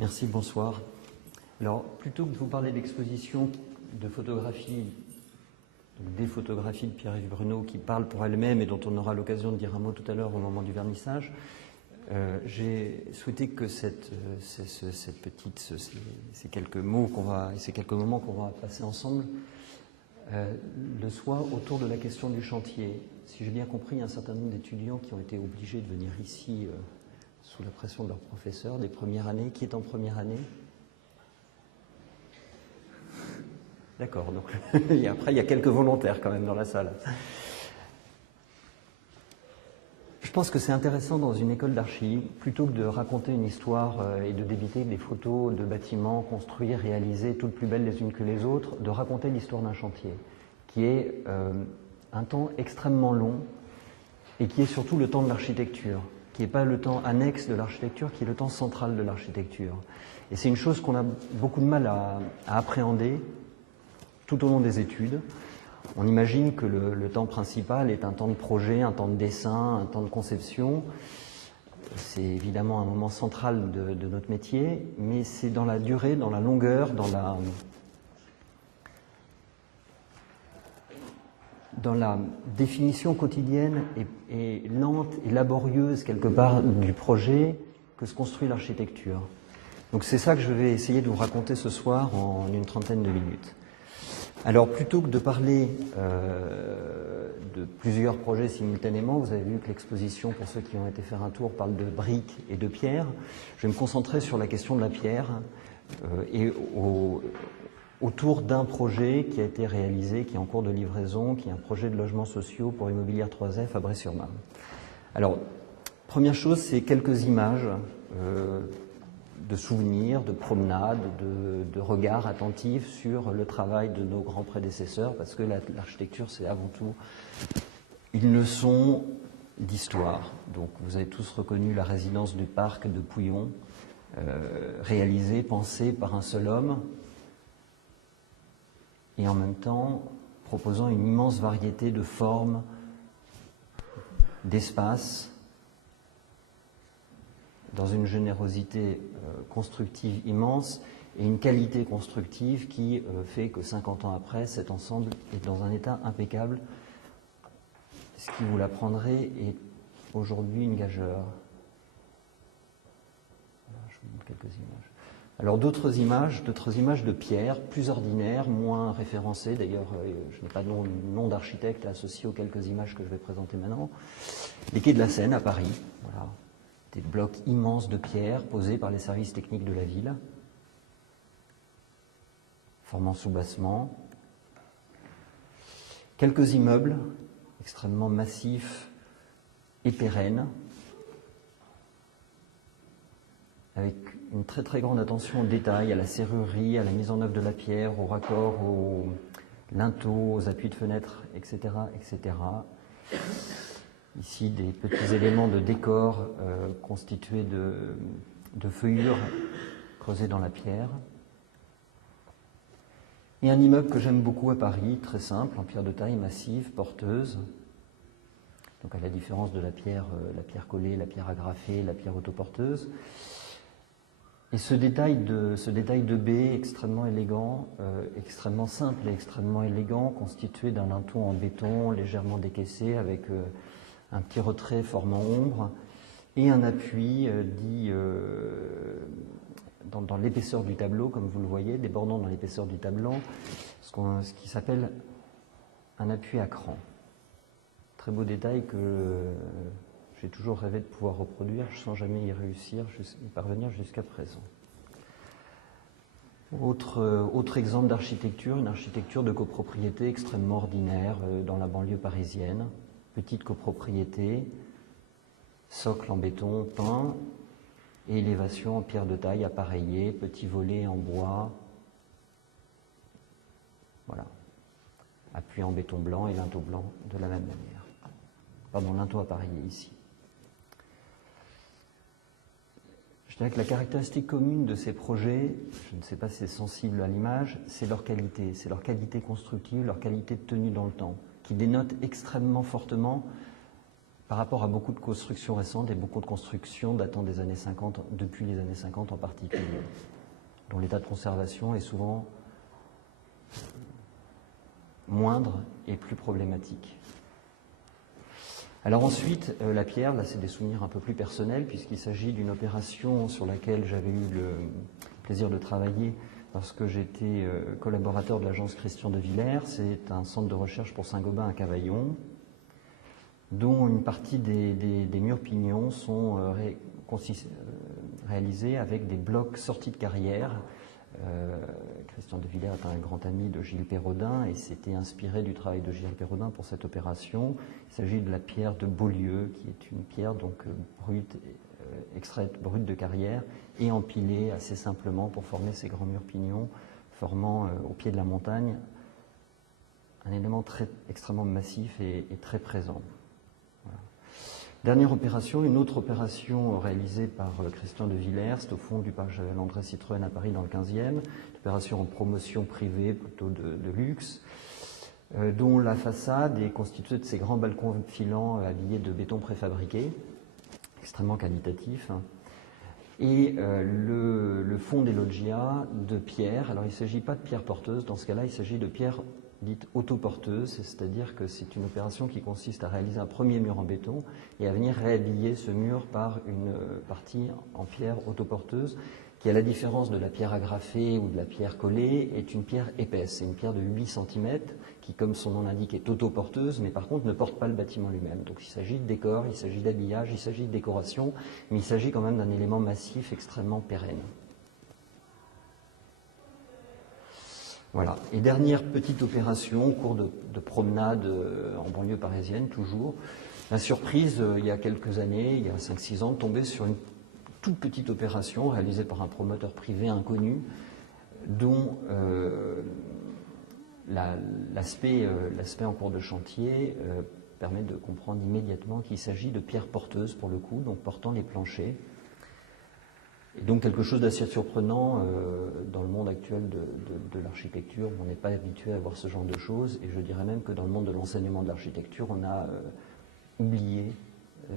Merci, bonsoir. Alors, plutôt que de vous parler d'exposition de photographie, des photographies de Pierre-Yves Bruno qui parlent pour elles-mêmes et dont on aura l'occasion de dire un mot tout à l'heure au moment du vernissage, j'ai souhaité que ces quelques mots ces quelques moments qu'on va passer ensemble le soient autour de la question du chantier. Si j'ai bien compris, il y a un certain nombre d'étudiants qui ont été obligés de venir ici sous la pression de leurs professeurs des premières années. Qui est en première année? D'accord, donc et après il y a quelques volontaires quand même dans la salle. Je pense que c'est intéressant dans une école d'archi, plutôt que de raconter une histoire et de débiter des photos de bâtiments construits, réalisés, toutes plus belles les unes que les autres, de raconter l'histoire d'un chantier, qui est un temps extrêmement long et qui est surtout le temps de l'architecture, qui n'est pas le temps annexe de l'architecture, qui est le temps central de l'architecture. Et c'est une chose qu'on a beaucoup de mal à appréhender tout au long des études. On imagine que le temps principal est un temps de projet, un temps de dessin, un temps de conception. C'est évidemment un moment central de notre métier, mais c'est dans la durée, dans la longueur, dans la définition quotidienne et lente et laborieuse quelque part du projet que se construit l'architecture. Donc c'est ça que je vais essayer de vous raconter ce soir en une trentaine de minutes. Alors, plutôt que de parler de plusieurs projets simultanément, vous avez vu que l'exposition, pour ceux qui ont été faire un tour, parle de briques et de pierres. Je vais me concentrer sur la question de la pierre et autour d'un projet qui a été réalisé, qui est en cours de livraison, qui est un projet de logements sociaux pour Immobilière 3F à Bray-sur-Marne. Alors, première chose, c'est quelques images de souvenirs, de promenades, de regards attentifs sur le travail de nos grands prédécesseurs, parce que l'architecture, c'est avant tout une leçon d'histoire. Donc, vous avez tous reconnu la résidence du parc de Pouillon, réalisée, pensée par un seul homme, et en même temps proposant une immense variété de formes, d'espaces, dans une générosité constructive immense et une qualité constructive qui fait que 50 ans après, cet ensemble est dans un état impeccable. Ce qui vous l'apprendrez est aujourd'hui une gageure. Voilà, je vous montre quelques images. Alors d'autres images de pierre, plus ordinaires, moins référencées. D'ailleurs, je n'ai pas de nom d'architecte associé aux quelques images que je vais présenter maintenant. Les quais de la Seine à Paris, voilà. Des blocs immenses de pierre posés par les services techniques de la ville, formant soubassement. Quelques immeubles extrêmement massifs et pérennes, avec une très très grande attention au détail, à la serrurerie, à la mise en œuvre de la pierre, au raccord, aux linteaux, aux appuis de fenêtres, etc., etc. Ici, des petits éléments de décor constitués de feuillures creusées dans la pierre. Et un immeuble que j'aime beaucoup à Paris, très simple, en pierre de taille massive, porteuse. Donc à la différence de la pierre collée, la pierre agrafée, la pierre autoporteuse. Et ce détail de baie extrêmement élégant, extrêmement simple et extrêmement élégant, constitué d'un linteau en béton légèrement décaissé avec un petit retrait formant ombre et un appui dit dans l'épaisseur du tableau, comme vous le voyez, débordant dans l'épaisseur du tableau, ce qui s'appelle un appui à cran. Très beau détail que j'ai toujours rêvé de pouvoir reproduire sans jamais y parvenir jusqu'à présent. Autre exemple d'architecture, une architecture de copropriété extrêmement ordinaire dans la banlieue parisienne. Petite copropriété, socle en béton peint et élévation en pierre de taille appareillée, petit volet en bois. Voilà. Appui en béton blanc et linteau blanc de la même manière. Pardon, linteau appareillé ici. Je dirais que la caractéristique commune de ces projets, je ne sais pas si c'est sensible à l'image, c'est leur qualité constructive, leur qualité de tenue dans le temps, qui dénote extrêmement fortement par rapport à beaucoup de constructions récentes et beaucoup de constructions datant des années 50, depuis les années 50 en particulier, dont l'état de conservation est souvent moindre et plus problématique. Alors ensuite, la pierre, là c'est des souvenirs un peu plus personnels, puisqu'il s'agit d'une opération sur laquelle j'avais eu le plaisir de travailler lorsque j'étais collaborateur de l'agence Christian de Villers. C'est un centre de recherche pour Saint-Gobain à Cavaillon, dont une partie des murs pignons sont réalisés avec des blocs sortis de carrière. Christian de Villers est un grand ami de Gilles Perrodin et s'était inspiré du travail de Gilles Perrodin pour cette opération. Il s'agit de la pierre de Beaulieu, qui est une pierre donc brute, extraite brute de carrière et empilée assez simplement pour former ces grands murs pignons, formant au pied de la montagne un élément extrêmement massif et très présent. Voilà. Dernière opération, une autre opération réalisée par Christian de Villers, au fond du parc Javel André Citroën à Paris dans le 15e, une opération en promotion privée, plutôt de luxe, dont la façade est constituée de ces grands balcons filants habillés de béton préfabriqué, extrêmement qualitatif, et le fond des loggias de pierre. Alors il ne s'agit pas de pierre porteuse, dans ce cas-là il s'agit de pierre dite autoporteuse, c'est-à-dire que c'est une opération qui consiste à réaliser un premier mur en béton et à venir réhabiller ce mur par une partie en pierre autoporteuse qui, à la différence de la pierre agrafée ou de la pierre collée, est une pierre épaisse. C'est une pierre de 8 cm qui, comme son nom l'indique, est autoporteuse, mais par contre ne porte pas le bâtiment lui-même. Donc il s'agit de décor, il s'agit d'habillage, il s'agit de décoration, mais il s'agit quand même d'un élément massif extrêmement pérenne. Voilà. Et dernière petite opération, au cours de promenade en banlieue parisienne, toujours, la surprise, il y a quelques années, il y a 5-6 ans, de tomber sur une toute petite opération réalisée par un promoteur privé inconnu, dont l'aspect en cours de chantier permet de comprendre immédiatement qu'il s'agit de pierres porteuses, pour le coup, donc portant les planchers. Et donc quelque chose d'assez surprenant dans le monde actuel de l'architecture. On n'est pas habitué à voir ce genre de choses, et je dirais même que dans le monde de l'enseignement de l'architecture, on a oublié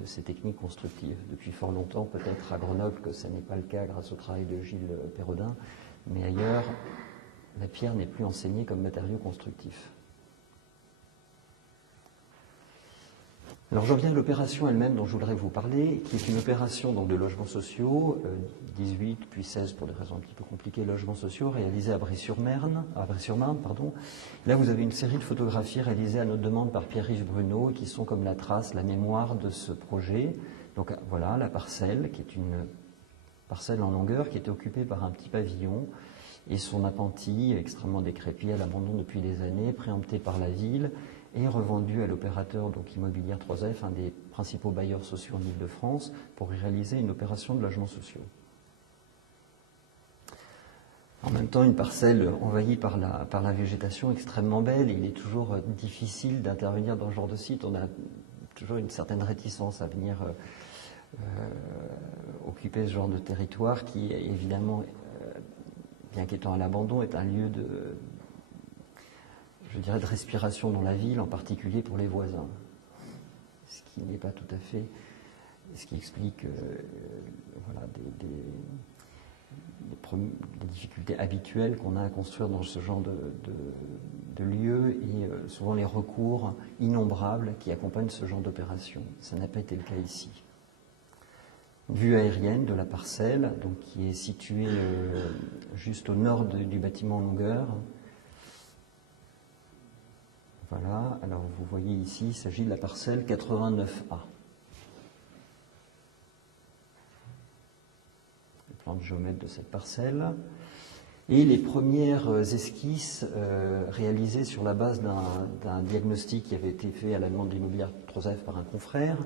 ces techniques constructives. Depuis fort longtemps, peut-être à Grenoble que ce n'est pas le cas grâce au travail de Gilles Perrodin, mais ailleurs, la pierre n'est plus enseignée comme matériau constructif. Alors j'en viens à l'opération elle-même dont je voudrais vous parler, qui est une opération donc, de logements sociaux, 18 puis 16 pour des raisons un petit peu compliquées, logements sociaux réalisés à Bray-sur-Marne. Là vous avez une série de photographies réalisées à notre demande par Pierre-Yves Bruno qui sont comme la trace, la mémoire de ce projet. Donc voilà la parcelle qui est une parcelle en longueur qui était occupée par un petit pavillon et son appentis extrêmement décrépit à l'abandon depuis des années, préempté par la ville, et revendu à l'opérateur donc Immobilière 3F, un des principaux bailleurs sociaux en Ile-de-France, pour y réaliser une opération de logements sociaux. En même temps, une parcelle envahie par la végétation extrêmement belle, et il est toujours difficile d'intervenir dans ce genre de site. On a toujours une certaine réticence à venir occuper ce genre de territoire qui, évidemment, bien qu'étant à l'abandon, est un lieu de respiration dans la ville, en particulier pour les voisins. Ce qui n'est pas tout à fait, ce qui explique des difficultés habituelles qu'on a à construire dans ce genre de lieux et souvent les recours innombrables qui accompagnent ce genre d'opération. Ça n'a pas été le cas ici. Une vue aérienne de la parcelle, donc, qui est située juste au nord du bâtiment en longueur. Voilà, alors vous voyez ici, il s'agit de la parcelle 89A. Le plan de géomètre de cette parcelle. Et les premières esquisses réalisées sur la base d'un diagnostic qui avait été fait à la demande d'Immobilière 3F par un confrère,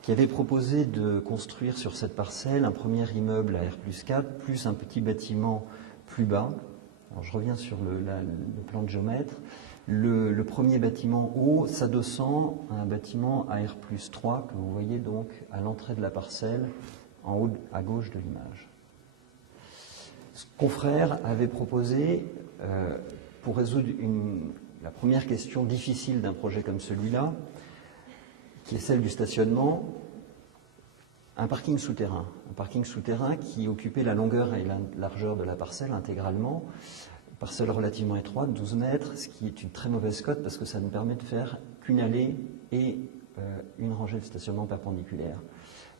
qui avait proposé de construire sur cette parcelle un premier immeuble à R+4, plus un petit bâtiment plus bas. Alors je reviens sur le plan de géomètre. Le premier bâtiment haut s'adossant à un bâtiment à R+3 que vous voyez donc à l'entrée de la parcelle en haut à gauche de l'image. Ce confrère avait proposé, pour résoudre la première question difficile d'un projet comme celui-là, qui est celle du stationnement, un parking souterrain qui occupait la longueur et la largeur de la parcelle intégralement, parcelle relativement étroite, 12 mètres, ce qui est une très mauvaise cote parce que ça ne permet de faire qu'une allée et une rangée de stationnement perpendiculaire.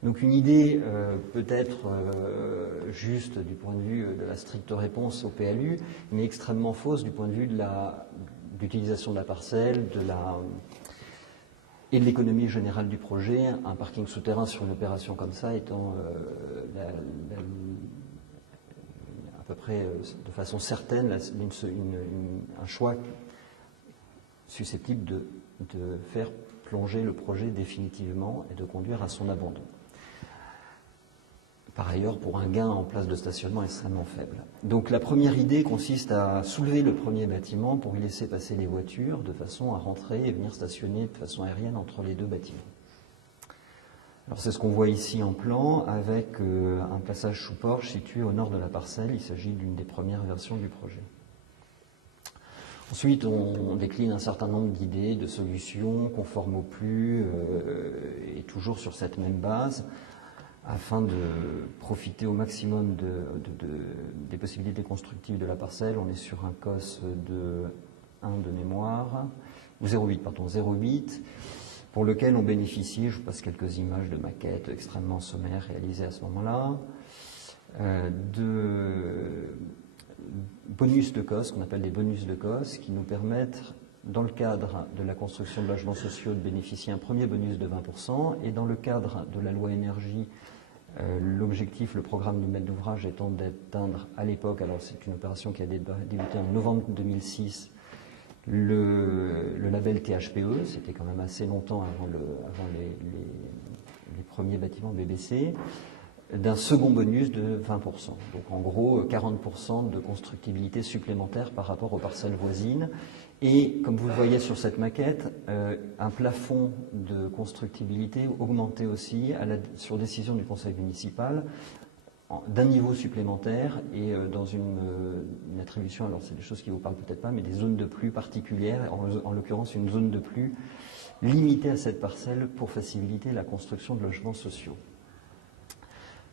Donc une idée peut-être juste du point de vue de la stricte réponse au PLU, mais extrêmement fausse du point de vue de l'utilisation de la parcelle, et de l'économie générale du projet. Un parking souterrain sur une opération comme ça étant à peu près de façon certaine un choix susceptible de faire plonger le projet définitivement et de conduire à son abandon. Par ailleurs, pour un gain en place de stationnement extrêmement faible. Donc la première idée consiste à soulever le premier bâtiment pour y laisser passer les voitures de façon à rentrer et venir stationner de façon aérienne entre les deux bâtiments. Alors c'est ce qu'on voit ici en plan avec un passage sous porche situé au nord de la parcelle. Il s'agit d'une des premières versions du projet. Ensuite, on décline un certain nombre d'idées, de solutions conformes au PLU et toujours sur cette même base, afin de profiter au maximum des possibilités constructives de la parcelle. On est sur un COS de 1 de mémoire, ou 0,8, pour lequel on bénéficie, je vous passe quelques images de maquettes extrêmement sommaires réalisées à ce moment-là, de bonus de COS, qu'on appelle des bonus de COS, qui nous permettent, dans le cadre de la construction de logements sociaux, de bénéficier un premier bonus de 20%, et dans le cadre de la loi énergie, l'objectif, le programme du maître d'ouvrage étant d'atteindre à l'époque, alors c'est une opération qui a débuté en novembre 2006, le label THPE, c'était quand même assez longtemps avant les premiers bâtiments BBC, d'un second bonus de 20%. Donc en gros 40% de constructibilité supplémentaire par rapport aux parcelles voisines. Et comme vous le voyez sur cette maquette, un plafond de constructibilité augmenté aussi sur décision du conseil municipal d'un niveau supplémentaire et dans une attribution, alors c'est des choses qui ne vous parlent peut-être pas, mais des zones de plus particulières, en l'occurrence une zone de plus limitée à cette parcelle pour faciliter la construction de logements sociaux.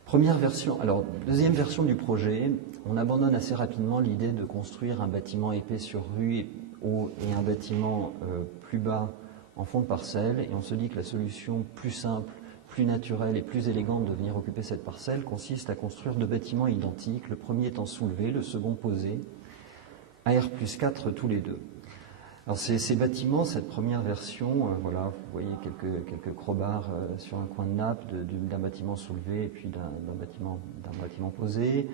Première version, alors deuxième version du projet, on abandonne assez rapidement l'idée de construire un bâtiment épais sur rue haut et un bâtiment plus bas en fond de parcelle, et on se dit que la solution plus simple, plus naturelle et plus élégante de venir occuper cette parcelle consiste à construire deux bâtiments identiques, le premier étant soulevé, le second posé, à R+4 tous les deux. Alors ces bâtiments, cette première version, voilà, vous voyez quelques crobards sur un coin de nappe d'un bâtiment soulevé et puis d'un bâtiment posé,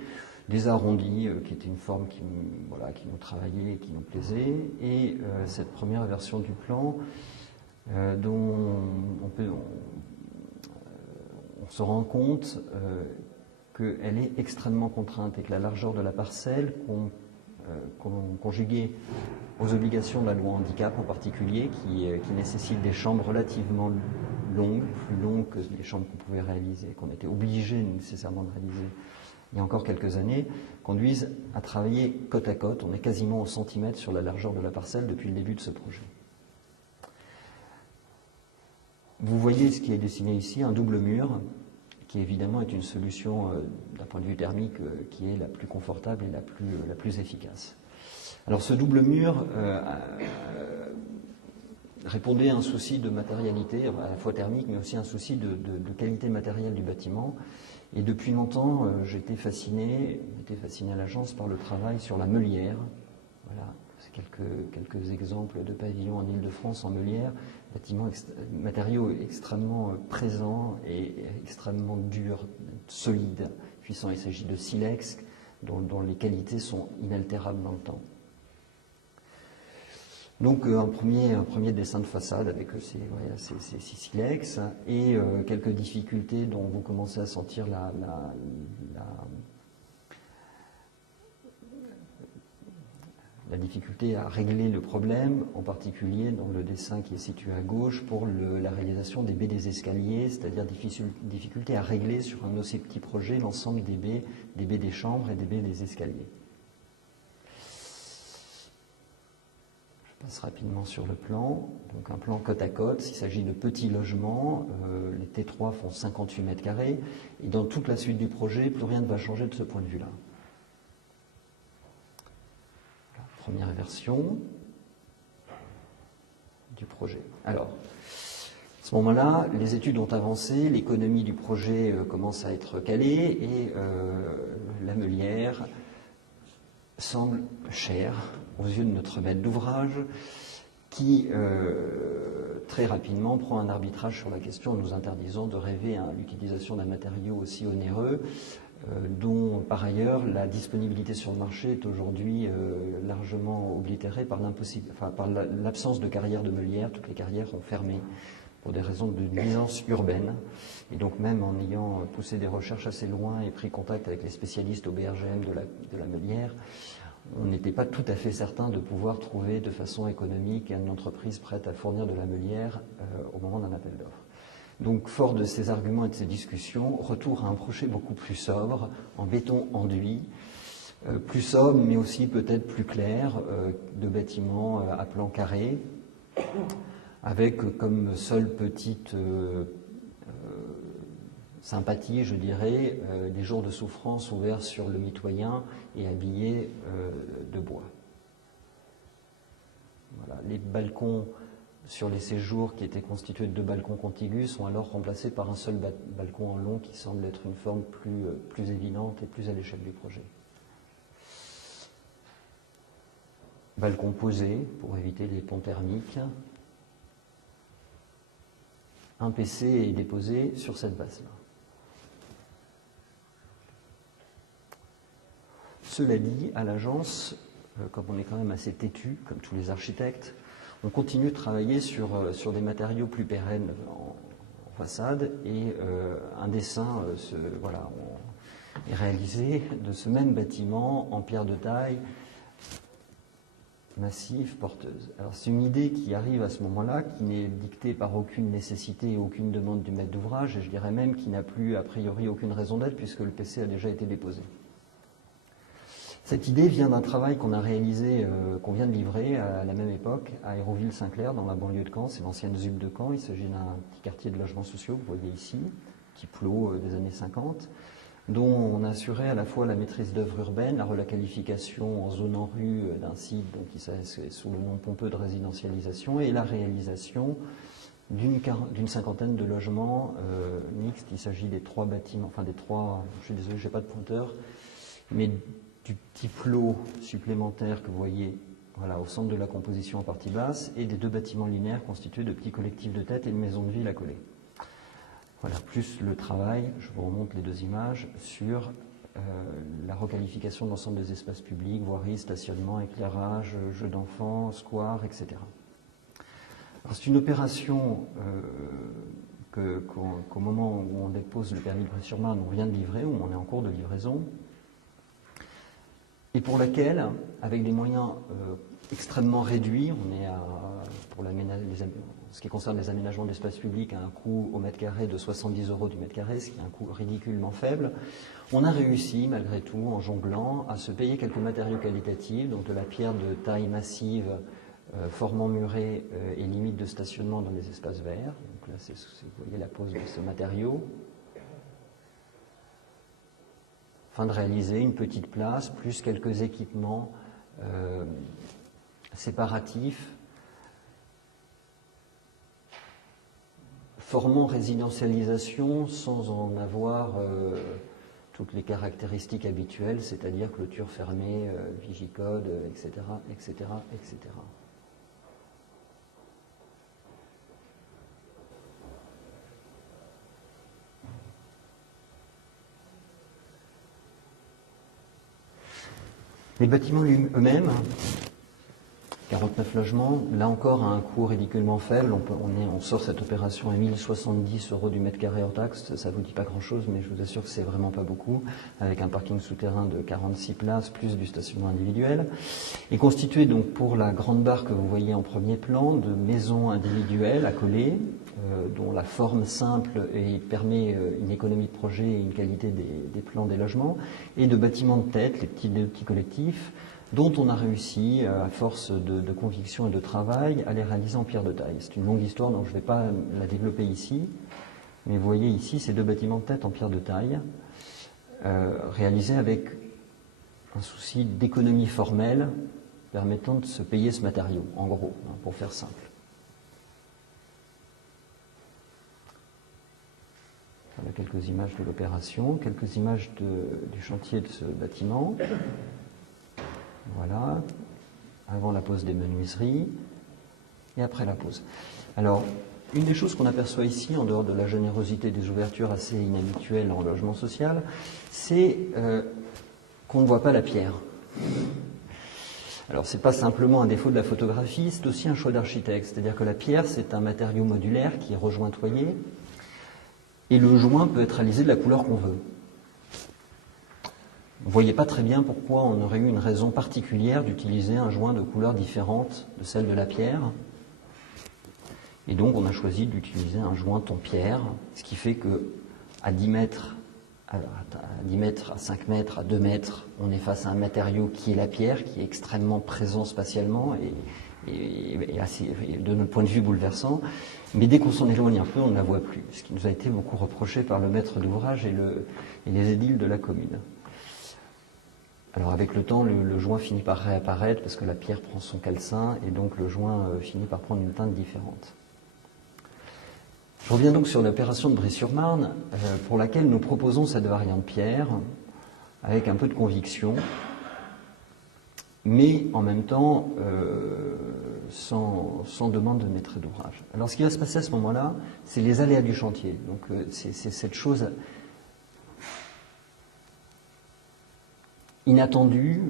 des arrondis qui étaient une forme qui nous travaillait et qui nous plaisait, et cette première version du plan dont on se rend compte qu'elle est extrêmement contrainte et que la largeur de la parcelle, conjuguée aux obligations de la loi handicap en particulier, qui nécessite des chambres relativement longues, plus longues que les chambres qu'on pouvait réaliser, qu'on était obligé nécessairement de réaliser il y a encore quelques années, conduisent à travailler côte à côte. On est quasiment au centimètre sur la largeur de la parcelle depuis le début de ce projet. Vous voyez ce qui est dessiné ici, un double mur, qui évidemment est une solution d'un point de vue thermique qui est la plus confortable et la plus efficace. Alors ce double mur répondait à un souci de matérialité, à la fois thermique, mais aussi un souci de qualité matérielle du bâtiment. Et depuis longtemps, j'étais fasciné à l'agence par le travail sur la meulière. Voilà, c'est quelques exemples de pavillons en Île-de-France en meulière, matériaux extrêmement présents et extrêmement durs, solides, puissants. Il s'agit de silex dont les qualités sont inaltérables dans le temps. Donc un premier dessin de façade avec ces silex et quelques difficultés dont vous commencez à sentir la difficulté à régler le problème, en particulier dans le dessin qui est situé à gauche pour la réalisation des baies des escaliers, c'est-à-dire difficulté à régler sur un aussi petit projet l'ensemble des baies des chambres et des baies des escaliers. Je passe rapidement sur le plan. Donc un plan côte à côte, il s'agit de petits logements. Les T3 font 58 mètres carrés. Et dans toute la suite du projet, plus rien ne va changer de ce point de vue-là. Première version du projet. Alors, à ce moment-là, les études ont avancé, l'économie du projet commence à être calée et la meulière semble chère aux yeux de notre maître d'ouvrage qui très rapidement prend un arbitrage sur la question en nous interdisant de rêver à l'utilisation d'un matériau aussi onéreux dont par ailleurs la disponibilité sur le marché est aujourd'hui largement oblitérée par l'absence de carrières de meulière. Toutes les carrières ont fermé pour des raisons de nuisance urbaine. Et donc même en ayant poussé des recherches assez loin et pris contact avec les spécialistes au BRGM de la meulière, on n'était pas tout à fait certain de pouvoir trouver de façon économique une entreprise prête à fournir de la meulière au moment d'un appel d'offres. Donc, fort de ces arguments et de ces discussions, retour à un projet beaucoup plus sobre, en béton enduit, plus sobre mais aussi peut-être plus clair, de bâtiments à plan carré, avec comme seule petite sympathie, je dirais, des jours de souffrance ouverts sur le mitoyen et habillés de bois. Voilà. Les balcons sur les séjours qui étaient constitués de 2 balcons contigus sont alors remplacés par un seul balcon en long qui semble être une forme plus évidente et plus à l'échelle du projet. Balcon posé pour éviter les ponts thermiques. Un PC est déposé sur cette base-là. Cela dit, à l'agence, comme on est quand même assez têtu, comme tous les architectes, on continue de travailler sur des matériaux plus pérennes en façade et un dessin est réalisé de ce même bâtiment en pierre de taille massive, porteuse. Alors c'est une idée qui arrive à ce moment-là, qui n'est dictée par aucune nécessité et aucune demande du maître d'ouvrage, et je dirais même qui n'a plus a priori aucune raison d'être puisque le PC a déjà été déposé. Cette idée vient d'un travail qu'on a réalisé, qu'on vient de livrer à la même époque à Hérouville-Saint-Clair, dans la banlieue de Caen. C'est l'ancienne ZUP de Caen. Il s'agit d'un petit quartier de logements sociaux, vous voyez ici, petit plot des années 50, dont on a assuré à la fois la maîtrise d'œuvre urbaine, la requalification en zone en rue d'un site donc qui est sous le nom pompeux de résidentialisation, et la réalisation d'une cinquantaine de logements mixtes. Il s'agit des 3 bâtiments, enfin des 3, je suis désolé, je n'ai pas de pointeur, mais du petit plot supplémentaire que vous voyez au centre de la composition en partie basse et des 2 bâtiments linéaires constitués de petits collectifs de tête et de maisons de ville accolées. Voilà, plus le travail, je vous remonte les 2 images, sur la requalification de l'ensemble des espaces publics, voirie, stationnement, éclairage, jeux d'enfants, square, etc. C'est une opération qu'au moment où on dépose le permis de Bray-sur-Marne, on vient de livrer, où on est en cours de livraison, et pour laquelle, avec des moyens extrêmement réduits, on est pour ce qui concerne les aménagements d'espace public, à un coût au mètre carré de 70 € du mètre carré, ce qui est un coût ridiculement faible, on a réussi, malgré tout, en jonglant, à se payer quelques matériaux qualitatifs, donc de la pierre de taille massive, formant muret et limite de stationnement dans des espaces verts. Donc là, vous voyez la pose de ce matériau, afin de réaliser une petite place, plus quelques équipements séparatifs, formant résidentialisation sans en avoir toutes les caractéristiques habituelles, c'est-à-dire clôture fermée, vigicode, etc., etc., etc. Les bâtiments eux-mêmes, 49 logements, là encore à un coût ridiculement faible, on sort cette opération à 1070 € du mètre carré hors taxe, ça ne vous dit pas grand-chose, mais je vous assure que c'est vraiment pas beaucoup, avec un parking souterrain de 46 places, plus du stationnement individuel, et constitué donc pour la grande barre que vous voyez en premier plan, de maisons individuelles accolées, dont la forme simple permet une économie de projet et une qualité des plans des logements, et de bâtiments de tête, les petits collectifs, dont on a réussi, à force de conviction et de travail, à les réaliser en pierre de taille. C'est une longue histoire, donc je ne vais pas la développer ici, mais vous voyez ici ces 2 bâtiments de tête en pierre de taille, réalisés avec un souci d'économie formelle permettant de se payer ce matériau, en gros, hein, pour faire simple. Voilà quelques images de l'opération, quelques images du chantier de ce bâtiment. Voilà, avant la pose des menuiseries et après la pose. Alors, une des choses qu'on aperçoit ici, en dehors de la générosité des ouvertures assez inhabituelles en logement social, c'est qu'on ne voit pas la pierre. Alors, ce n'est pas simplement un défaut de la photographie, c'est aussi un choix d'architecte. C'est-à-dire que la pierre, c'est un matériau modulaire qui est rejointoyé, et le joint peut être réalisé de la couleur qu'on veut. Vous ne voyez pas très bien pourquoi on aurait eu une raison particulière d'utiliser un joint de couleur différente de celle de la pierre. Et donc, on a choisi d'utiliser un joint ton pierre, ce qui fait que à 10 mètres, à 5 mètres, à 2 mètres, on est face à un matériau qui est la pierre, qui est extrêmement présent spatialement et assez, de notre point de vue, bouleversant. Mais dès qu'on s'en éloigne un peu, on ne la voit plus, ce qui nous a été beaucoup reproché par le maître d'ouvrage et les édiles de la commune. Alors avec le temps, le joint finit par réapparaître parce que la pierre prend son calcin et donc le joint finit par prendre une teinte différente. Je reviens donc sur l'opération de Brie-sur-Marne pour laquelle nous proposons cette variante pierre avec un peu de conviction, mais en même temps sans demande de maître d'ouvrage. Alors ce qui va se passer à ce moment-là, c'est les aléas du chantier. Donc c'est cette chose inattendue,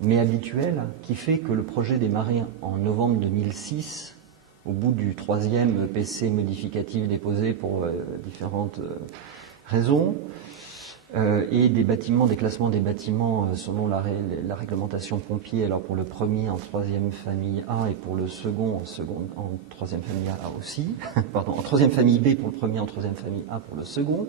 mais habituelle, qui fait que le projet démarré en novembre 2006, au bout du 3e PC modificatif déposé pour différentes raisons, et des bâtiments, des classements des bâtiments selon la réglementation pompier, alors pour le premier en 3e famille A et pour le second en 3e famille A aussi, pardon, en 3e famille B pour le premier, en 3e famille A pour le second.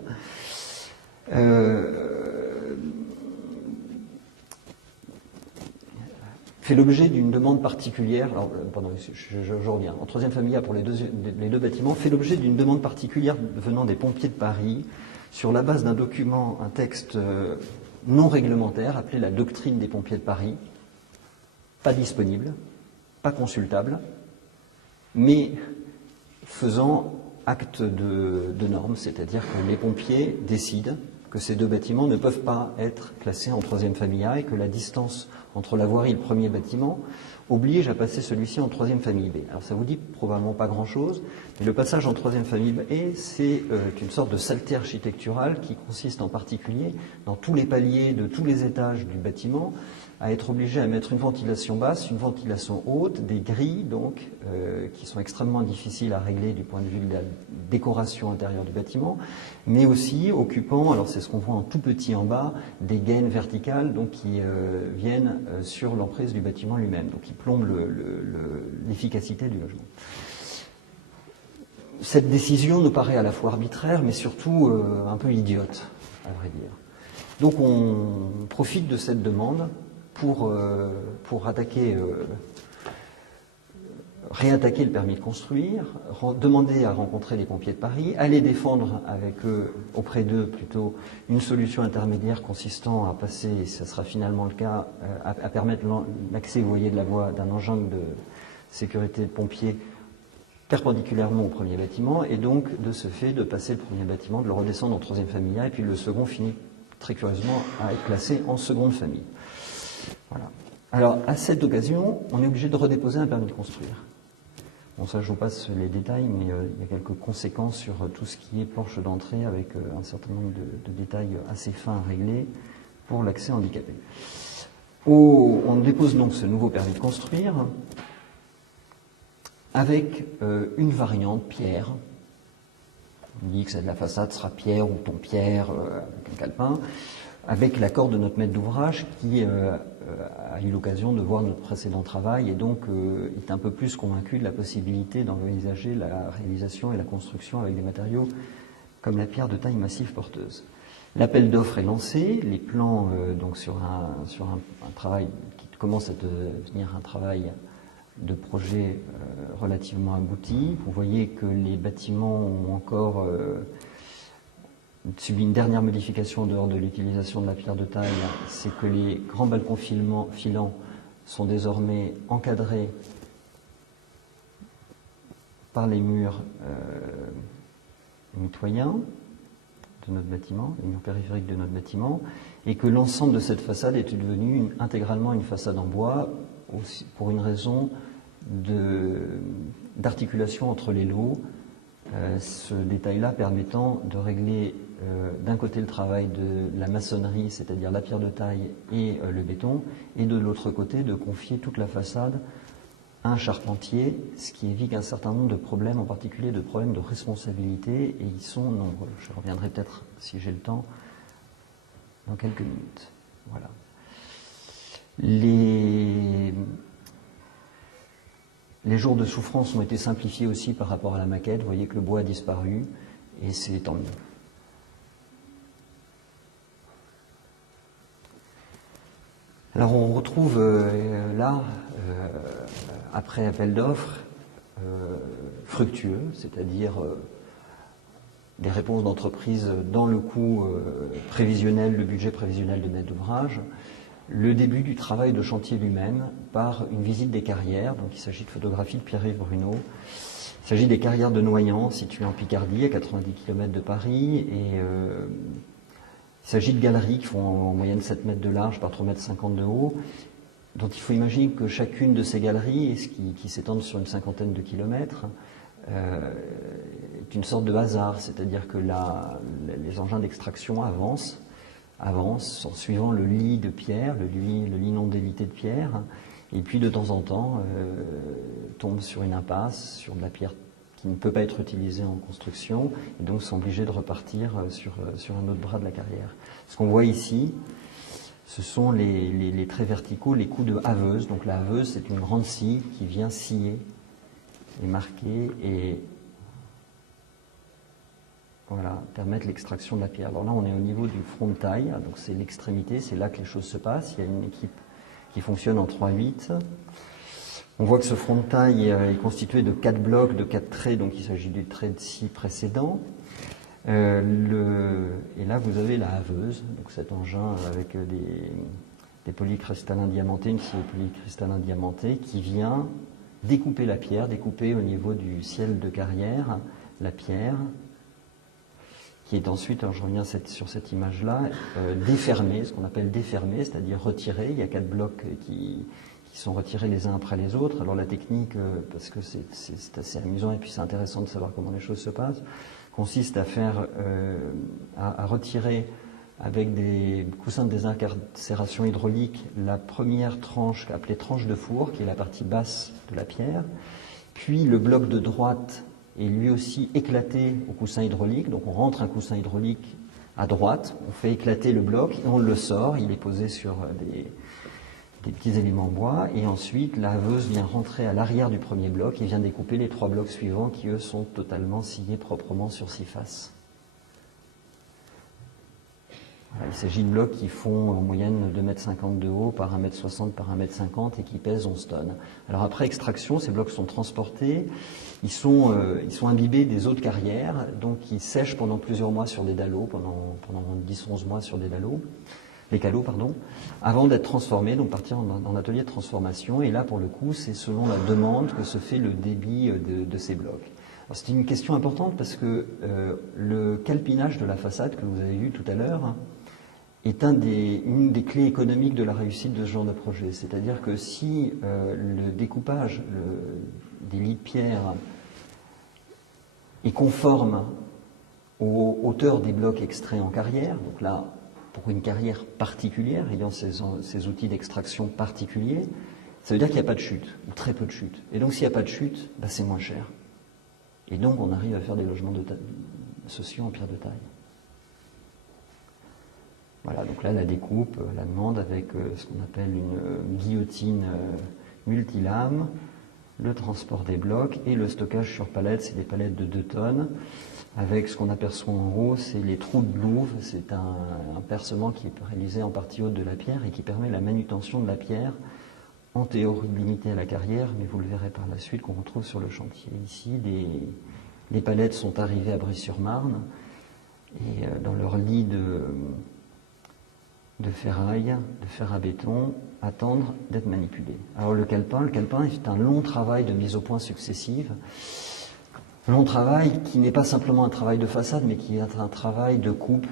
Fait l'objet d'une demande particulière, alors, pardon, je reviens, en 3e famille A pour les deux bâtiments, fait l'objet d'une demande particulière venant des pompiers de Paris, sur la base d'un document, un texte non réglementaire, appelé la doctrine des pompiers de Paris, pas disponible, pas consultable, mais faisant acte de norme, c'est-à-dire que les pompiers décident que ces 2 bâtiments ne peuvent pas être classés en 3e famille A et que la distance entre la voirie et le premier bâtiment oblige à passer celui-ci en 3e famille B. Alors ça vous dit probablement pas grand-chose, mais le passage en 3e famille B, c'est une sorte de saleté architecturale qui consiste en particulier, dans tous les paliers de tous les étages du bâtiment, à être obligé à mettre une ventilation basse, une ventilation haute, des grilles donc, qui sont extrêmement difficiles à régler du point de vue de la décoration intérieure du bâtiment, mais aussi occupant, alors c'est ce qu'on voit en tout petit en bas, des gaines verticales donc, qui viennent sur l'emprise du bâtiment lui-même, donc qui plombent l'efficacité du logement. Cette décision nous paraît à la fois arbitraire, mais surtout un peu idiote, à vrai dire. Donc on profite de cette demande pour réattaquer le permis de construire, demander à rencontrer les pompiers de Paris, aller défendre avec eux, auprès d'eux plutôt, une solution intermédiaire consistant à passer, et ce sera finalement le cas, à permettre l'accès, vous voyez, de la voie d'un engin de sécurité de pompiers perpendiculairement au premier bâtiment, et donc de ce fait de passer le premier bâtiment, de le redescendre en 3e famille A, et puis le second finit très curieusement à être classé en seconde famille. Voilà. Alors, à cette occasion, on est obligé de redéposer un permis de construire. Bon, ça, je vous passe les détails, mais il y a quelques conséquences sur tout ce qui est planche d'entrée, avec un certain nombre de détails assez fins à régler pour l'accès handicapé. On dépose donc ce nouveau permis de construire avec une variante pierre. On dit que la façade sera pierre ou ton pierre avec un calepin, avec l'accord de notre maître d'ouvrage qui a eu l'occasion de voir notre précédent travail et donc est un peu plus convaincu de la possibilité d'envisager la réalisation et la construction avec des matériaux comme la pierre de taille massive porteuse. L'appel d'offres est lancé, les plans, donc sur un travail qui commence à devenir un travail de projet relativement abouti. Vous voyez que les bâtiments ont encore subi une dernière modification en dehors de l'utilisation de la pierre de taille, c'est que les grands balcons filants sont désormais encadrés par les murs mitoyens de notre bâtiment, les murs périphériques de notre bâtiment, et que l'ensemble de cette façade est devenu intégralement une façade en bois, aussi pour une raison d'articulation entre les lots, ce détail-là permettant de régler d'un côté le travail de la maçonnerie, c'est-à-dire la pierre de taille et le béton, et de l'autre côté de confier toute la façade à un charpentier, ce qui évite un certain nombre de problèmes, en particulier de problèmes de responsabilité, et ils sont nombreux. Je reviendrai peut-être, si j'ai le temps, dans quelques minutes. Voilà. Les jours de souffrance ont été simplifiés aussi par rapport à la maquette. Vous voyez que le bois a disparu, et c'est tant mieux. Alors on retrouve là, après appel d'offres, fructueux, c'est-à-dire des réponses d'entreprise dans le coût prévisionnel, le budget prévisionnel de maître d'ouvrage, le début du travail de chantier lui-même par une visite des carrières. Donc il s'agit de photographies de Pierre-Yves Bruno. Il s'agit des carrières de Noyant, situées en Picardie, à 90 km de Paris, et il s'agit de galeries qui font en moyenne 7 mètres de large par 3,50 m de haut, dont il faut imaginer que chacune de ces galeries, qui s'étendent sur une cinquantaine de kilomètres, est une sorte de hasard, c'est-à-dire que les engins d'extraction avancent en suivant le lit de pierre, le lit non délité de pierre, et puis de temps en temps tombent sur une impasse, sur de la pierre qui ne peut pas être utilisée en construction, et donc sont obligés de repartir sur un autre bras de la carrière. Ce qu'on voit ici, ce sont les traits verticaux, les coups de haveuse. Donc la haveuse, c'est une grande scie qui vient scier et marquer et voilà, permettre l'extraction de la pierre. Alors là, on est au niveau du front de taille, donc c'est l'extrémité, c'est là que les choses se passent. Il y a une équipe qui fonctionne en 3-8. On voit que ce front de taille est constitué de 4 blocs, de 4 traits, donc il s'agit du trait de scie précédent. Et là, vous avez la haveuse, donc cet engin avec des polycristallins diamantés, une scie polycristallin diamanté, qui vient découper la pierre, découper au niveau du ciel de carrière la pierre, qui est ensuite, alors je reviens sur cette image-là, défermée, ce qu'on appelle défermée, c'est-à-dire retirée. Il y a 4 blocs qui sont retirés les uns après les autres. Alors la technique, parce que c'est assez amusant et puis c'est intéressant de savoir comment les choses se passent, consiste à retirer avec des coussins de désincarcération hydraulique la première tranche appelée tranche de four, qui est la partie basse de la pierre, puis le bloc de droite est lui aussi éclaté au coussin hydraulique. Donc on rentre un coussin hydraulique à droite, on fait éclater le bloc et on le sort. Il est posé sur des petits éléments en bois, et ensuite la haveuse vient rentrer à l'arrière du premier bloc et vient découper les 3 blocs suivants qui eux sont totalement sciés proprement sur 6 faces. Voilà, il s'agit de blocs qui font en moyenne 2,50 m de haut par 1,60 m par 1,50 m et qui pèsent 11 tonnes. Alors après extraction, ces blocs sont transportés, ils sont imbibés des eaux de carrière, donc ils sèchent pendant plusieurs mois sur des dallots, pendant 10-11 mois sur des dallots. Les calots, pardon, avant d'être transformés, donc partir en atelier de transformation. Et là, pour le coup, c'est selon la demande que se fait le débit de ces blocs. C'est une question importante parce que le calpinage de la façade que vous avez vu tout à l'heure est une des clés économiques de la réussite de ce genre de projet. C'est-à-dire que si le découpage des lits de pierre est conforme aux hauteurs des blocs extraits en carrière, donc là, pour une carrière particulière, ayant ces outils d'extraction particuliers, ça veut dire qu'il n'y a pas de chute, ou très peu de chute. Et donc s'il n'y a pas de chute, c'est moins cher. Et donc on arrive à faire des logements sociaux en pierre de taille. Voilà, donc là la découpe, la demande avec ce qu'on appelle une guillotine multilame, le transport des blocs et le stockage sur palettes, c'est des palettes de 2 tonnes, avec ce qu'on aperçoit en haut, c'est les trous de louve, c'est un percement qui est réalisé en partie haute de la pierre et qui permet la manutention de la pierre, en théorie limitée à la carrière, mais vous le verrez par la suite qu'on retrouve sur le chantier. Ici, les palettes sont arrivées à Brie-sur-Marne et dans leur lit de ferraille, de fer à béton, attendre d'être manipulés. Alors le calepin est un long travail de mise au point successive, long travail qui n'est pas simplement un travail de façade, mais qui est un travail de coupe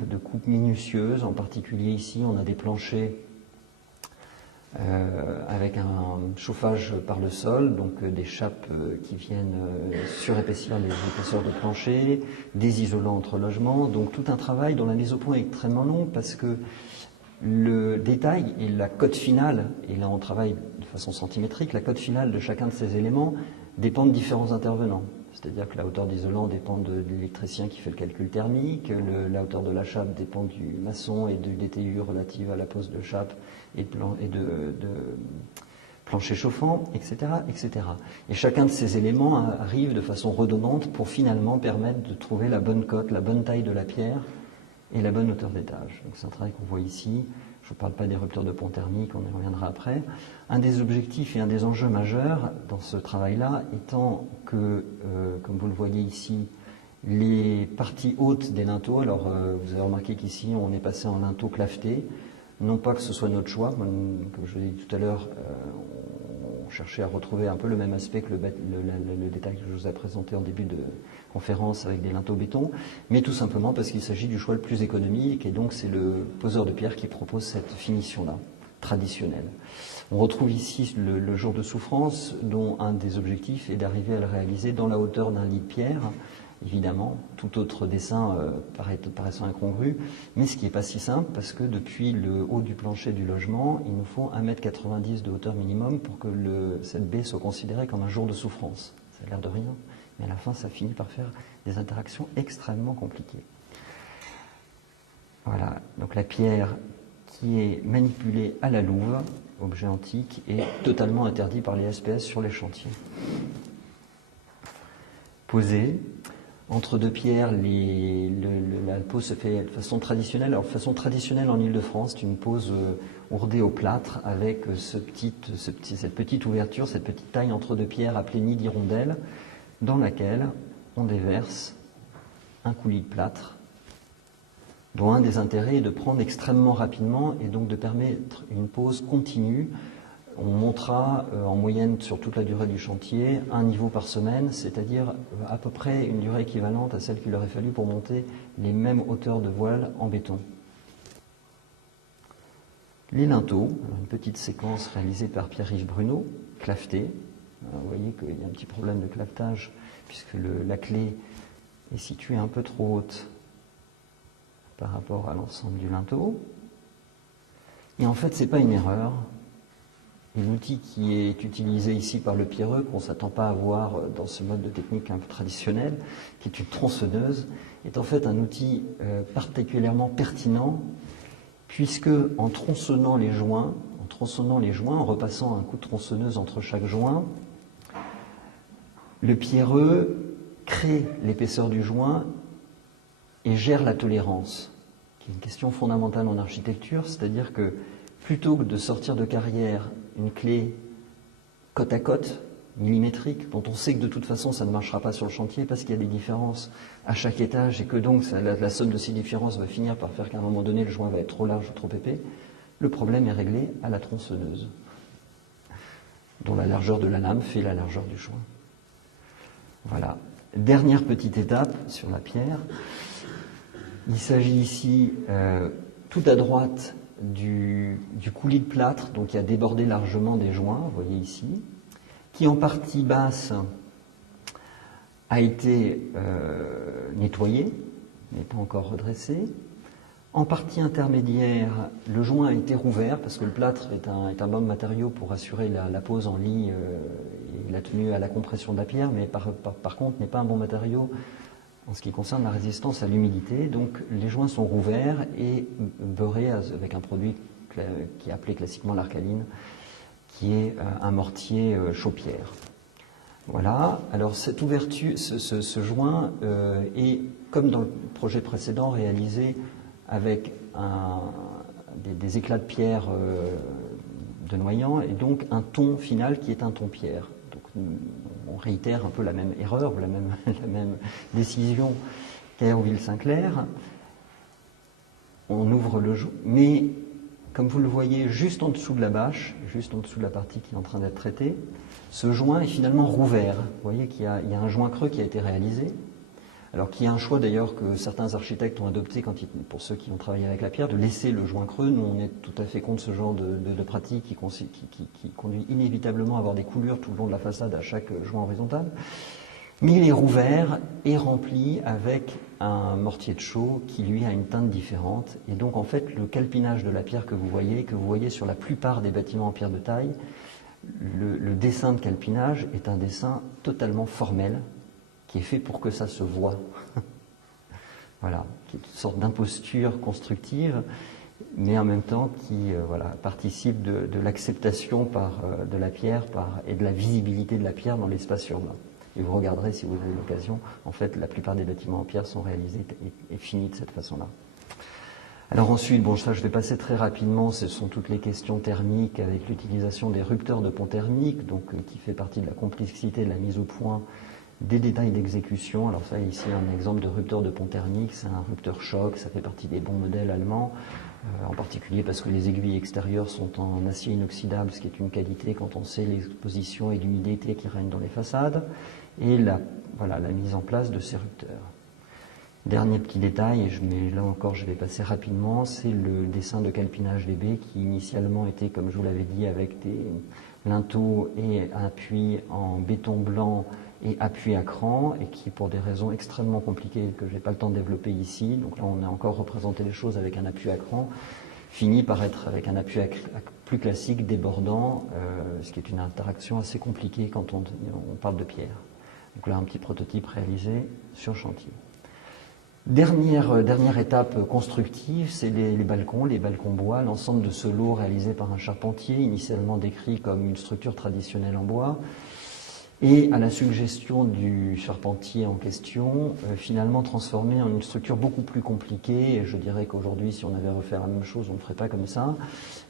minutieuse. En particulier ici, on a des planchers avec un chauffage par le sol, donc des chapes qui viennent surépaissir les épaisseurs de plancher, des isolants entre logements, donc tout un travail dont la mise au point est extrêmement longue parce que le détail et la cote finale, et là on travaille de façon centimétrique, la cote finale de chacun de ces éléments dépend de différents intervenants. C'est-à-dire que la hauteur d'isolant dépend de l'électricien qui fait le calcul thermique, la hauteur de la chape dépend du maçon et du DTU relative à la pose de chape et de plancher chauffant, etc., etc. Et chacun de ces éléments arrive de façon redondante pour finalement permettre de trouver la bonne cote, la bonne taille de la pierre et la bonne hauteur d'étage. Donc c'est un travail qu'on voit ici. Je ne parle pas des ruptures de pont thermique, on y reviendra après. Un des objectifs et un des enjeux majeurs dans ce travail-là étant que, comme vous le voyez ici, les parties hautes des linteaux, alors vous avez remarqué qu'ici on est passé en linteau claveté, non pas que ce soit notre choix, comme je l'ai dit tout à l'heure, on cherchait à retrouver un peu le même aspect que le détail que je vous ai présenté en début de conférence avec des linteaux béton, mais tout simplement parce qu'il s'agit du choix le plus économique et donc c'est le poseur de pierre qui propose cette finition-là, traditionnelle. On retrouve ici le jour de souffrance dont un des objectifs est d'arriver à le réaliser dans la hauteur d'un lit de pierre, évidemment, tout autre dessin paraissant incongru, mais ce qui n'est pas si simple parce que depuis le haut du plancher du logement, il nous faut 1,90 m de hauteur minimum pour que cette baie soit considérée comme un jour de souffrance. Ça a l'air de rien, mais à la fin, ça finit par faire des interactions extrêmement compliquées. Voilà, donc la pierre qui est manipulée à la louve, objet antique, est totalement interdit par les SPS sur les chantiers. Posée. Entre deux pierres, la pose se fait de façon traditionnelle. Alors, de façon traditionnelle en Ile-de-France, c'est une pose ourdée au plâtre avec cette petite ouverture, cette petite taille entre deux pierres appelée nid d'hirondelle, dans laquelle on déverse un coulis de plâtre, dont un des intérêts est de prendre extrêmement rapidement et donc de permettre une pose continue. On montera en moyenne sur toute la durée du chantier un niveau par semaine, c'est-à-dire à peu près une durée équivalente à celle qu'il aurait fallu pour monter les mêmes hauteurs de voile en béton. Les linteaux, une petite séquence réalisée par Pierre-Yves Bruno, claveté. Vous voyez qu'il y a un petit problème de clavetage puisque la clé est située un peu trop haute par rapport à l'ensemble du linteau. Et en fait, ce n'est pas une erreur. Et l'outil qui est utilisé ici par le pierreux, qu'on ne s'attend pas à voir dans ce mode de technique un peu traditionnel, qui est une tronçonneuse, est en fait un outil particulièrement pertinent, puisque en tronçonnant les joints, en repassant un coup de tronçonneuse entre chaque joint, le pierreux crée l'épaisseur du joint et gère la tolérance, qui est une question fondamentale en architecture, c'est-à-dire que plutôt que de sortir de carrière une clé côte à côte, millimétrique, dont on sait que de toute façon ça ne marchera pas sur le chantier parce qu'il y a des différences à chaque étage et que donc la somme de ces différences va finir par faire qu'à un moment donné le joint va être trop large ou trop épais, le problème est réglé à la tronçonneuse, dont la largeur de la lame fait la largeur du joint. Voilà. Dernière petite étape sur la pierre. Il s'agit ici, tout à droite, du coulis de plâtre, donc qui a débordé largement des joints, vous voyez ici, qui en partie basse a été nettoyé, mais pas encore redressé. En partie intermédiaire, le joint a été rouvert, parce que le plâtre est un bon matériau pour assurer la pose en lit et la tenue à la compression de la pierre, mais par contre n'est pas un bon matériau en ce qui concerne la résistance à l'humidité. Donc les joints sont rouverts et beurrés avec un produit qui est appelé classiquement l'arcaline, qui est un mortier chaux-pierre. Voilà, alors cette ouverture, ce joint est, comme dans le projet précédent, réalisé avec des éclats de pierre de noyant et donc un ton final qui est un ton pierre. Donc on réitère un peu la même erreur, la même décision qu'Hérouville-Saint-Clair. On ouvre le joint, mais comme vous le voyez juste en dessous de la bâche, juste en dessous de la partie qui est en train d'être traitée, ce joint est finalement rouvert. Vous voyez qu'il y a un joint creux qui a été réalisé, alors qu'il y a un choix d'ailleurs que certains architectes ont adopté pour ceux qui ont travaillé avec la pierre, de laisser le joint creux. Nous, on est tout à fait contre ce genre de pratique qui conduit inévitablement à avoir des coulures tout le long de la façade à chaque joint horizontal. Mais il est rouvert et rempli avec un mortier de chaux qui lui a une teinte différente. Et donc en fait le calpinage de la pierre que vous voyez sur la plupart des bâtiments en pierre de taille, le dessin de calpinage est un dessin totalement formel qui est fait pour que ça se voit. Voilà, qui est une sorte d'imposture constructive, mais en même temps qui participe de l'acceptation de la pierre et de la visibilité de la pierre dans l'espace urbain. Et vous regarderez, si vous avez l'occasion, en fait, la plupart des bâtiments en pierre sont réalisés et finis de cette façon-là. Alors ensuite, ça je vais passer très rapidement, ce sont toutes les questions thermiques avec l'utilisation des rupteurs de pont thermique, donc qui fait partie de la complexité de la mise au point des détails d'exécution. Alors ça, ici, un exemple de rupteur de pont thermique, c'est un rupteur choc, ça fait partie des bons modèles allemands, en particulier parce que les aiguilles extérieures sont en acier inoxydable, ce qui est une qualité quand on sait l'exposition et l'humidité qui règnent dans les façades, et la mise en place de ces rupteurs. Dernier petit détail, mais là encore je vais passer rapidement, c'est le dessin de calpinage des baies qui initialement était, comme je vous l'avais dit, avec des linteaux et appui en béton blanc et appui à cran, et qui, pour des raisons extrêmement compliquées que je n'ai pas le temps de développer ici, donc là on a encore représenté les choses avec un appui à cran, finit par être avec un appui plus classique, débordant, ce qui est une interaction assez compliquée quand on parle de pierre. Donc là un petit prototype réalisé sur chantier. Dernière étape constructive, c'est les balcons bois, l'ensemble de ce lot réalisé par un charpentier, initialement décrit comme une structure traditionnelle en bois, et à la suggestion du charpentier en question, finalement transformé en une structure beaucoup plus compliquée, et je dirais qu'aujourd'hui, si on avait refait la même chose, on ne ferait pas comme ça,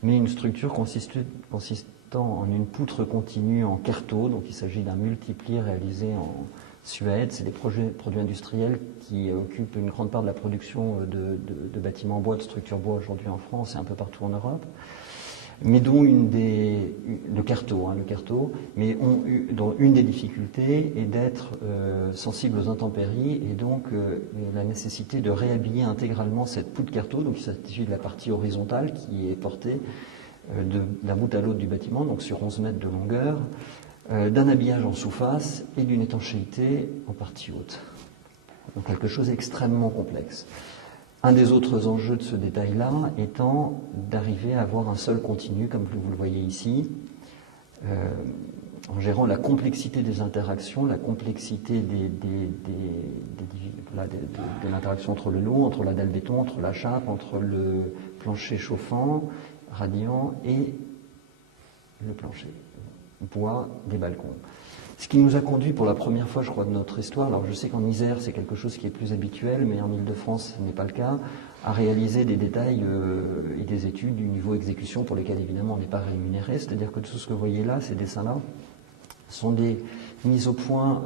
mais une structure consistant en une poutre continue en carreau, donc il s'agit d'un multiplié réalisé en Suède. C'est des produits industriels qui occupent une grande part de la production de bâtiments en bois, de structures bois aujourd'hui en France et un peu partout en Europe, mais dont le carreau, mais dont une des difficultés est d'être sensible aux intempéries et donc la nécessité de réhabiller intégralement cette poutre carreau. Donc il s'agit de la partie horizontale qui est portée d'un bout à l'autre du bâtiment, donc sur 11 mètres de longueur, d'un habillage en sous-face et d'une étanchéité en partie haute. Donc quelque chose d'extrêmement complexe. Un des autres enjeux de ce détail-là étant d'arriver à avoir un sol continu, comme vous le voyez ici, en gérant la complexité des interactions, la complexité de l'interaction entre le lot, entre la dalle béton, entre la chape, entre le plancher chauffant, radiant et le plancher bois des balcons. Ce qui nous a conduit pour la première fois, je crois, de notre histoire, alors je sais qu'en Isère c'est quelque chose qui est plus habituel, mais en Ile-de-France ce n'est pas le cas, à réaliser des détails et des études du niveau exécution pour lesquels évidemment on n'est pas rémunéré, c'est-à-dire que tout ce que vous voyez là, ces dessins-là, sont des mises au point,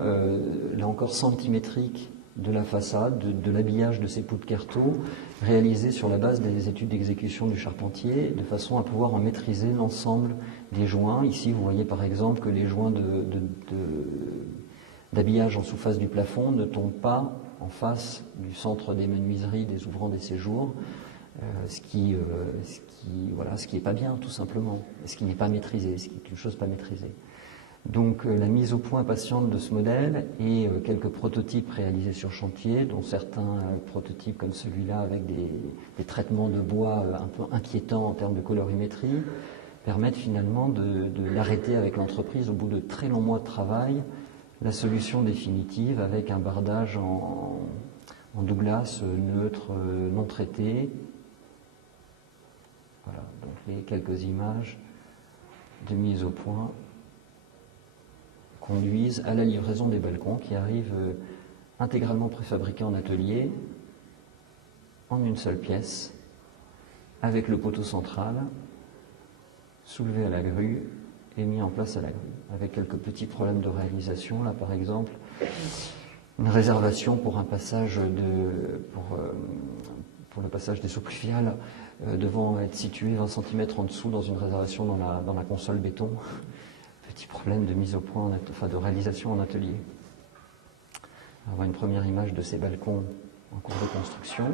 là encore centimétriques, de la façade, de l'habillage de ces poutres carreau, réalisées sur la base des études d'exécution du charpentier, de façon à pouvoir en maîtriser l'ensemble des joints. Ici, vous voyez par exemple que les joints d'habillage en sous-face du plafond ne tombent pas en face du centre des menuiseries des ouvrants des séjours, ce qui est pas bien, tout simplement, ce qui n'est pas maîtrisé, ce qui est une chose pas maîtrisée. Donc la mise au point patiente de ce modèle et quelques prototypes réalisés sur chantier, dont certains prototypes comme celui-là avec des traitements de bois un peu inquiétants en termes de colorimétrie, permettent finalement d'arrêter avec l'entreprise au bout de très longs mois de travail la solution définitive avec un bardage en Douglas neutre non traité. Voilà, donc les quelques images de mise au point conduisent à la livraison des balcons qui arrivent intégralement préfabriqués en atelier, en une seule pièce, avec le poteau central, soulevé à la grue et mis en place à la grue, avec quelques petits problèmes de réalisation. Là, par exemple, une réservation pour un passage pour le passage des eaux pluviales devant être situé 20 cm en dessous dans une réservation dans la console béton. Petit problème de mise au point, de réalisation en atelier. On voit une première image de ces balcons en cours de construction.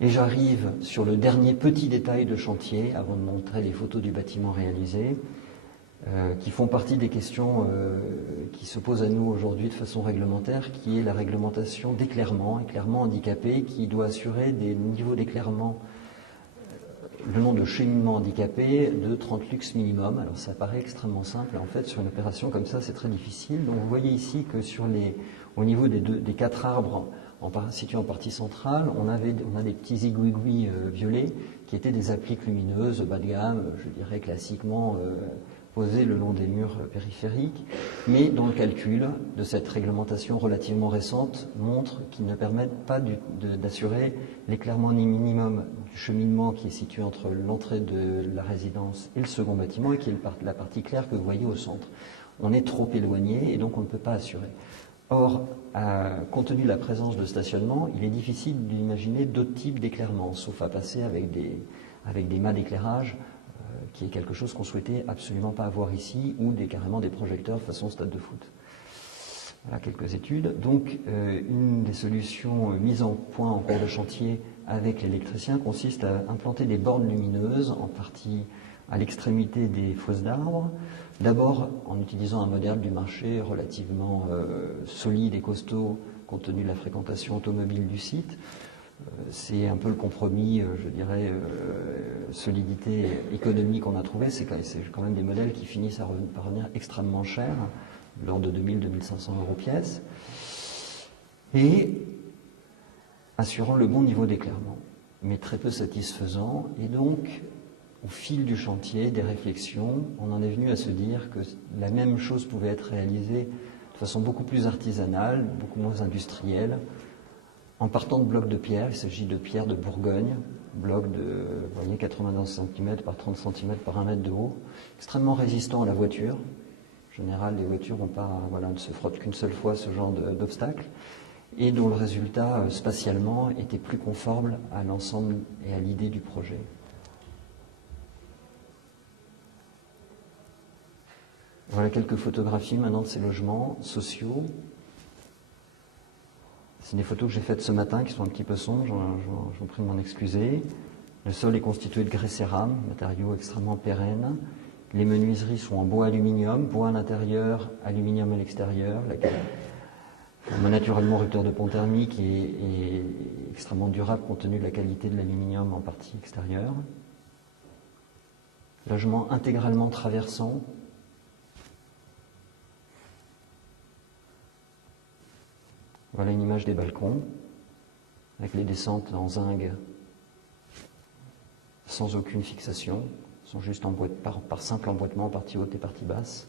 Et j'arrive sur le dernier petit détail de chantier, avant de montrer les photos du bâtiment réalisé, qui font partie des questions qui se posent à nous aujourd'hui de façon réglementaire, qui est la réglementation d'éclairement, éclairement handicapé, qui doit assurer des niveaux d'éclairement, le nom de cheminement handicapé, de 30 lux minimum. Alors ça paraît extrêmement simple, en fait sur une opération comme ça c'est très difficile. Donc vous voyez ici que au niveau des 4 arbres situés en partie centrale, on a des petits aiguilles violets qui étaient des appliques lumineuses bas de gamme, je dirais classiquement posées le long des murs périphériques, mais dont le calcul de cette réglementation relativement récente montre qu'ils ne permettent pas d'assurer l'éclairement minimum du cheminement qui est situé entre l'entrée de la résidence et le second bâtiment, et qui est la partie claire que vous voyez au centre. On est trop éloigné et donc on ne peut pas assurer. Or, compte tenu de la présence de stationnement, il est difficile d'imaginer d'autres types d'éclairement, sauf à passer avec des mâts d'éclairage, qui est quelque chose qu'on souhaitait absolument pas avoir ici, ou carrément des projecteurs façon stade de foot. Voilà quelques études. Donc, une des solutions mises en point en cours de chantier avec l'électricien consiste à implanter des bornes lumineuses, en partie à l'extrémité des fosses d'arbres. D'abord, en utilisant un modèle du marché relativement solide et costaud, compte tenu de la fréquentation automobile du site. C'est un peu le compromis, je dirais, solidité économique qu'on a trouvé. C'est quand même des modèles qui finissent par revenir extrêmement cher, de l'ordre de 2000-2500 € pièce, et assurant le bon niveau d'éclairement, mais très peu satisfaisant. Et donc, au fil du chantier, des réflexions, on en est venu à se dire que la même chose pouvait être réalisée de façon beaucoup plus artisanale, beaucoup moins industrielle, en partant de blocs de pierre. Il s'agit de pierre de Bourgogne, blocs de, vous voyez, 91 cm par 30 cm par 1 mètre de haut, extrêmement résistant à la voiture. En général, les voitures ne se frottent qu'une seule fois ce genre d'obstacle, et dont le résultat, spatialement, était plus conforme à l'ensemble et à l'idée du projet. Voilà quelques photographies maintenant de ces logements sociaux. C'est des photos que j'ai faites ce matin qui sont un petit peu sombres, j'en prie de m'en excuser. Le sol est constitué de grès cérame, matériau extrêmement pérenne. Les menuiseries sont en bois aluminium, bois à l'intérieur, aluminium à l'extérieur. Un naturellement rupteur de pont thermique est extrêmement durable compte tenu de la qualité de l'aluminium en partie extérieure. Logement intégralement traversant. Voilà une image des balcons, avec les descentes en zinc sans aucune fixation, sont juste par simple emboîtement, partie haute et partie basse.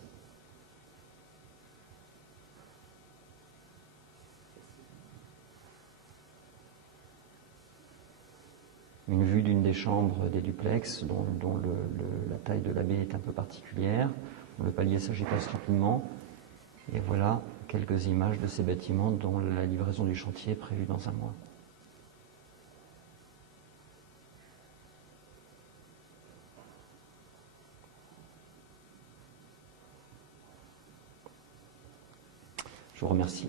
Une vue d'une des chambres des duplex, dont la taille de la baie est un peu particulière. Le palissage y passe rapidement. Et voilà quelques images de ces bâtiments dont la livraison du chantier est prévue dans un mois. Je vous remercie.